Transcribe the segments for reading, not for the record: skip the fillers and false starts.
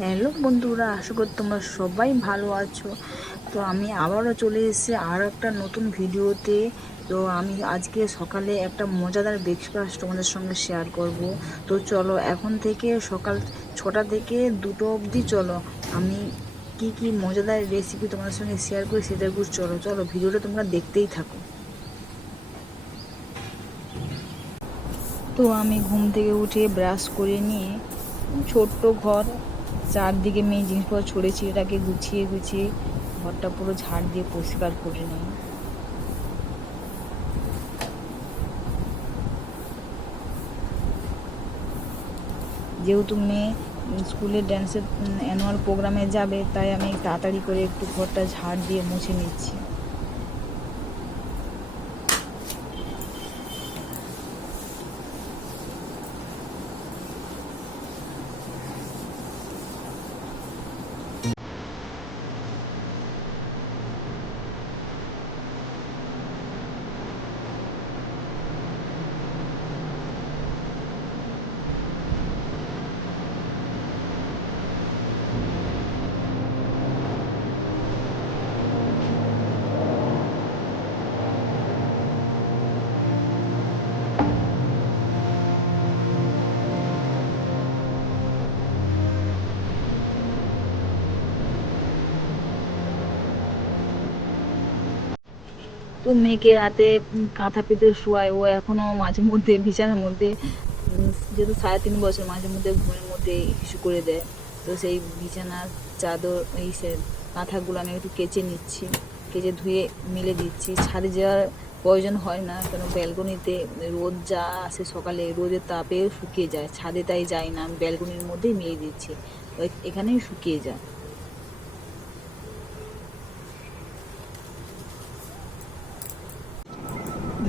Hello বন্ধুরা, আশা করি তোমরা সবাই ভালো আছো। তো আমি আবারও চলে এসেছি আরও একটা নতুন ভিডিওতে। তো আমি আজকে সকালে একটা মজাদার ব্রেকফাস্ট তোমাদের সঙ্গে শেয়ার করব। তো চলো, এখন থেকে সকাল 6টা থেকে 2টো অবধি চলো আমি কি কি মজাদার রেসিপি তোমাদের সঙ্গে শেয়ার করি সেটার উপর চলো চলো ভিডিওটা তোমরা দেখতেই থাকো। তো আমি ঘুম থেকে উঠে ব্রাশ করে নিয়ে ছোট্ট ঘর, চারদিকে মেয়ে জিনিসপত্র ছড়েছি, এটাকে গুছিয়ে গুছিয়ে ঘরটা পুরো ঝাড় দিয়ে পরিষ্কার করে নিই। যেহেতু মেয়ে স্কুলে ড্যান্সের অ্যানুয়াল প্রোগ্রামে যাবে, তাই আমি তাড়াতাড়ি করে একটু ঘরটা ঝাড় দিয়ে মুছে নিচ্ছি। তো মেয়েকে রাতে কাঁথা পেতে শোয়ায়, ও এখনো মাঝে মধ্যে বিছানার মধ্যে যেহেতু 3.5 বছর, মাঝে মধ্যে ঘুমের মধ্যে ইস্যু করে দেয়। তো সেই বিছানার চাদর, এই সে কাঁথাগুলো আমি একটু কেচে নিচ্ছি, কেচে ধুয়ে মেলে দিচ্ছি। ছাদে যাওয়ার প্রয়োজন হয় না, কেন ব্যালকনিতে রোদ যা আসে সকালে, রোদের তাপে শুকিয়ে যায়। ছাদে তাই যাই না, আমি ব্যালকনির মধ্যেই মেলে দিচ্ছি, এখানেই শুকিয়ে যায়।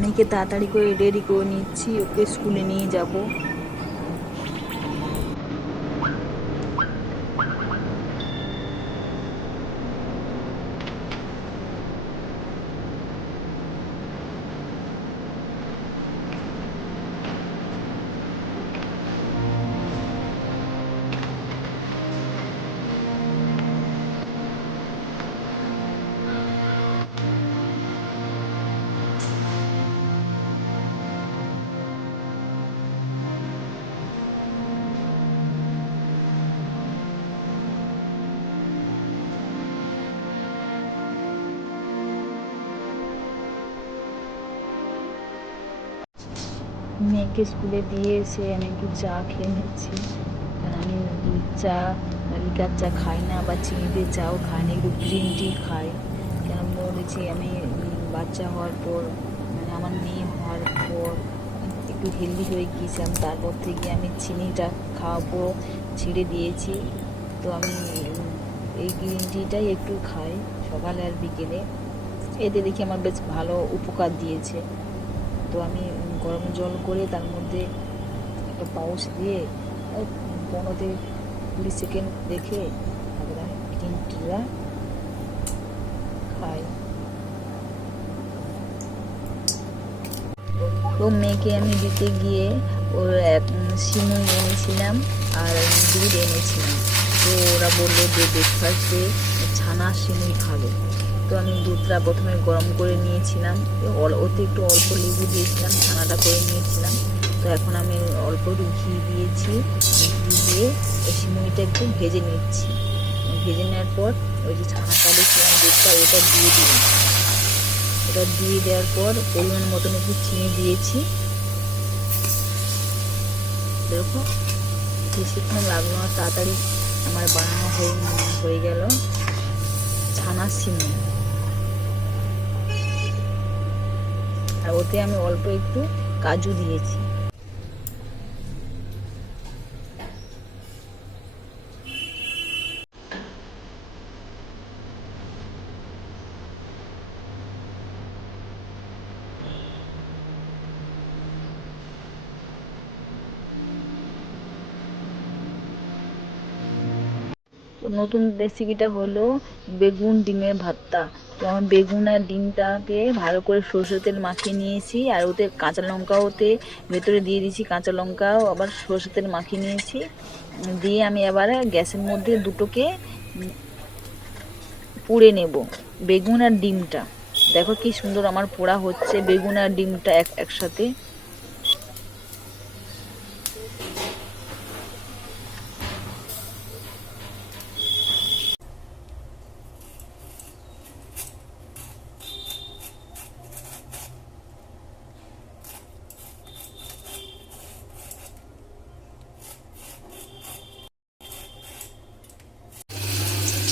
মেয়েকে তাড়াতাড়ি করে রেডি করে নিচ্ছি, ওকে স্কুলে নিয়ে যাব। মেয়েকে স্কুলে দিয়ে এসে আমি একটু চা খেয়ে নিচ্ছি, কারণ আমি দুধ চা বা লিকার চা খাই না, বা চিনি দিয়ে চাও খাই না, একটু গ্রিন টি খাই। কেন বলেছি, আমি বাচ্চা হওয়ার পর, মানে আমার মেয়ে হওয়ার পর একটু হেলদি হয়ে গিয়েছিলাম, তারপর থেকে আমি চিনিটা খাওয়া পুরো ছেড়ে দিয়েছি। তো আমি এই গ্রিন টিটাই একটু খাই সকালে আর বিকেলে, এতে দেখি আমার বেশ ভালো উপকার দিয়েছে। তো আমি গরম জল করে তার মধ্যে একটা পাউচ দিয়ে 15 থেকে 20 সেকেন্ড রেখে তারপরে আমি গ্রিন টিটা খাই। তো মেয়েকে আমি দিতে গিয়ে ওর সিমুই এনেছিলাম আর দুধ এনেছিলাম। তো ওরা বললো যে ব্রেকফাস্টে ছানা সিমুই খাবে। তো আমি দুধটা প্রথমে গরম করে নিয়েছিলাম, ওতে একটু অল্প লেবু দিয়েছিলাম, ছানাটা করে নিয়েছিলাম। তো এখন আমি অল্প একটু ঘি দিয়েছি, ঘি দিয়ে ওই সিমুইটা একটু ভেজে নিচ্ছি। ভেজে নেওয়ার পর ওই যে ছানা কাটিয়েছিলাম দুধটা, ওটা দিয়ে দিলাম। ওটা দিয়ে দেওয়ার পর পরিমাণ মতন একটু চিনি দিয়েছি। দেখো বেশিক্ষণ লাগলো না, তাড়াতাড়ি আমার বানানো হয়ে গেল ছানার সিমুই। আর ওতে আমি অল্প একটু কাজু দিয়েছি। নতুন রেসিপিটা হলো বেগুন ডিমের ভর্তা। তো আমি বেগুন আর ডিমটাকে ভালো করে সরষের তেল মাখিয়ে নিয়েছি, আর ওতে কাঁচা লঙ্কাও ওতে ভেতরে দিয়ে দিয়েছি, কাঁচা লঙ্কাও আবার সরষের তেল মাখিয়ে নিয়েছি। দিয়ে আমি এবার গ্যাসের মধ্যে দুটোকে পুড়ে নেব, বেগুন আর ডিমটা। দেখো কি সুন্দর আমার পোড়া হচ্ছে বেগুন আর ডিমটা একসাথে।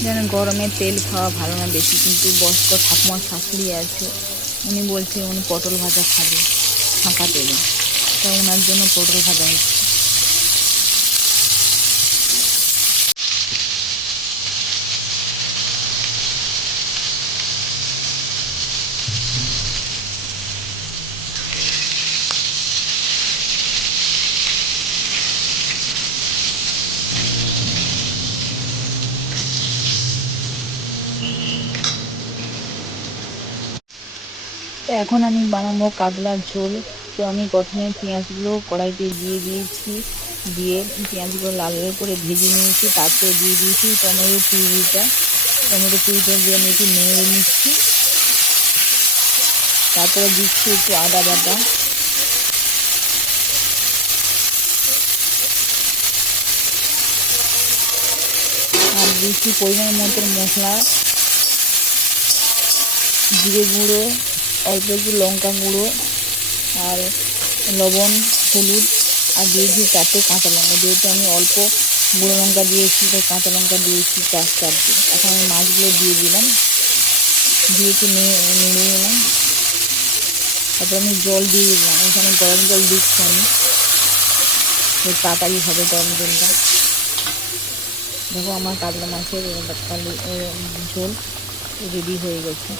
যেন গরমে তেল খাওয়া ভালো না বেশি, কিন্তু বয়স্ক ঠাকুমার শাশুড়ি আছে, উনি বলছে উনি পটল ভাজা খাবে ফাঁকা তেলে, তা ওনার জন্য পটল ভাজা হচ্ছে। তো এখন আমি বানাবো কাতলার ঝোল। তো আমি প্রথমে পেঁয়াজগুলো কড়াইতে দিয়ে দিয়েছি, দিয়ে পেঁয়াজগুলো লাল লাল করে ভেজে নিয়েছি, তারপরে দিয়ে দিয়েছি টমেটো পিউরিটা। টমেটো পিউরিটা দিয়ে আমি একটু নেড়ে নিচ্ছি, তারপরে দিচ্ছি একটু আদা বাটা, আর দিচ্ছি পরিমাণ মতো মশলা, জিরে গুঁড়ো, অল্প একটু লঙ্কা গুঁড়ো, আর লবণ, হলুদ, আর দিয়েছি 4টে কাঁচা লঙ্কা। যেহেতু আমি অল্প গুঁড়ো লঙ্কা দিয়েছি তো কাঁচা লঙ্কা দিয়েছি 4টে। এখন আমি মাছগুলো দিয়ে দিলাম, দিয়ে একটু নেড়ে নিলাম, তারপর আমি জল দিয়ে দিলাম। এখানে গরম জল দিচ্ছি আমি, তাড়াতাড়ি হবে গরম জলটা। দেখো আমার কাতলা মাছের ঝোল রেডি হয়ে গেছে।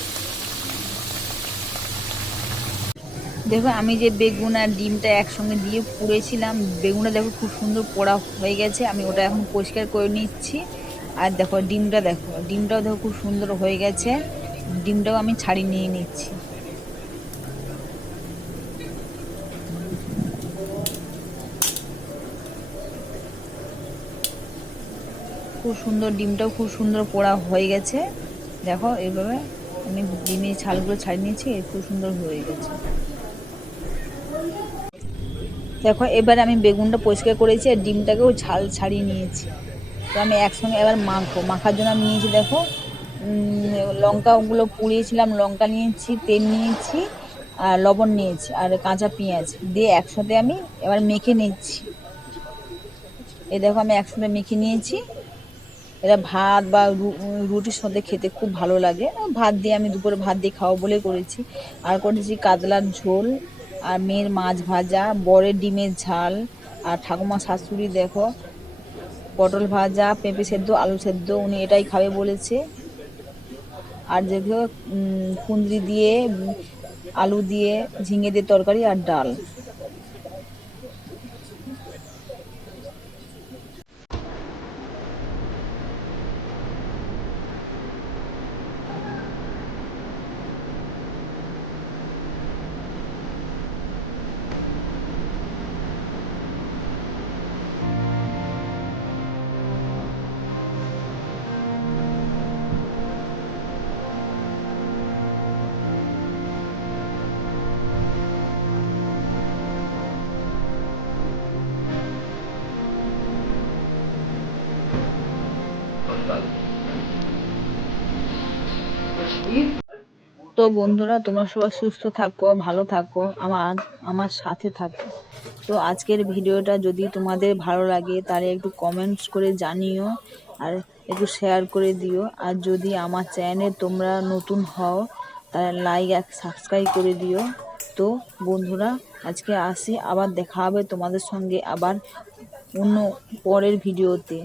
দেখো আমি যে বেগুন আর ডিমটা একসঙ্গে দিয়ে পুড়েছিলাম, বেগুনটা দেখো খুব সুন্দর পোড়া হয়ে গেছে। আমি ওটা এখন পরিষ্কার করে নিচ্ছি। আর দেখো ডিমটাও দেখো খুব সুন্দর হয়ে গেছে, ডিমটাও আমি ছাড়িয়ে নিয়ে নিচ্ছি। খুব সুন্দর, ডিমটাও খুব সুন্দর পোড়া হয়ে গেছে। দেখো এইভাবে আমি ডিমের ছালগুলো ছাড়িয়ে নিয়েছি, খুব সুন্দর হয়ে গেছে। দেখো এবার আমি বেগুনটা পরিষ্কার করেছি আর ডিমটাকেও ছাল ছাড়িয়ে নিয়েছি। তো আমি একসঙ্গে এবার মাখার জন্য আমি নিয়েছি, দেখো লঙ্কাগুলো পুড়িয়েছিলাম, লঙ্কা নিয়েছি, তেল নিয়েছি, আর লবণ নিয়েছি, আর কাঁচা পেঁয়াজ দিয়ে একসাথে আমি এবার মেখে নিচ্ছি। এই দেখো আমি একসাথে মেখে নিয়েছি। এটা ভাত বা রুটির সাথে খেতে খুব ভালো লাগে। ভাত দিয়ে আমি দুপুরে ভাত দিয়ে খাওয়া বলে করেছি। আর করেছি কাতলার ঝোল, আর মেয়ের মাছ ভাজা, বরের ডিমের ঝাল, আর ঠাকুমা শাশুড়ি দেখো পটল ভাজা, পেঁপে সেদ্ধ, আলু সেদ্ধ, উনি এটাই খাবে বলেছে। আর দেখো কুঁদরি দিয়ে, আলু দিয়ে, ঝিঙে দিয়ে তরকারি, আর ডাল। তো বন্ধুরা, তোমরা সবাই সুস্থ থাকো, ভালো থাকো, আমার সাথে থাকো। তো আজকের ভিডিওটা যদি তোমাদের ভালো লাগে তাহলে একটু কমেন্টস করে জানিও, আর একটু শেয়ার করে দিও। আর যদি আমার চ্যানেলে তোমরা নতুন হও তাহলে লাইক আর সাবস্ক্রাইব করে দিও। তো বন্ধুরা, আজকে আসি, আবার দেখা হবে তোমাদের সঙ্গে আবার অন্য পরের ভিডিওতে।